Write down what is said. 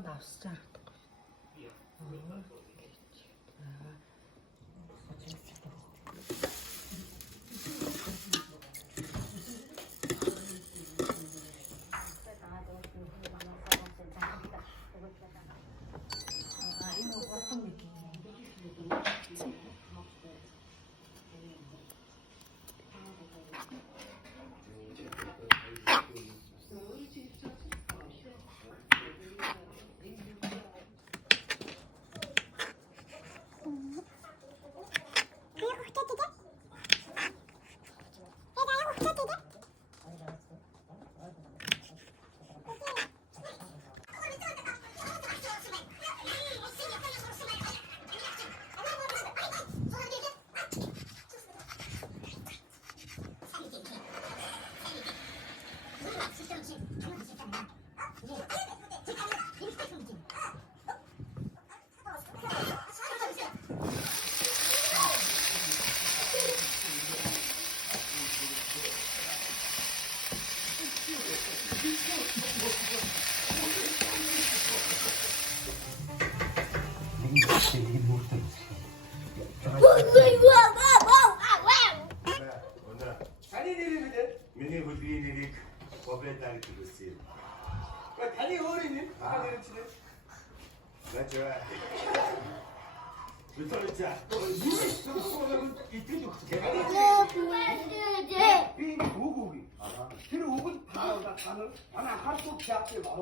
나수잖아. 다리 어리니? 나 좋아. 부터 자. 물에 쏘면 이틀도 개가. 이 고고기. 그리고 오분 다 나는 하나 한 쪽 잡게 와.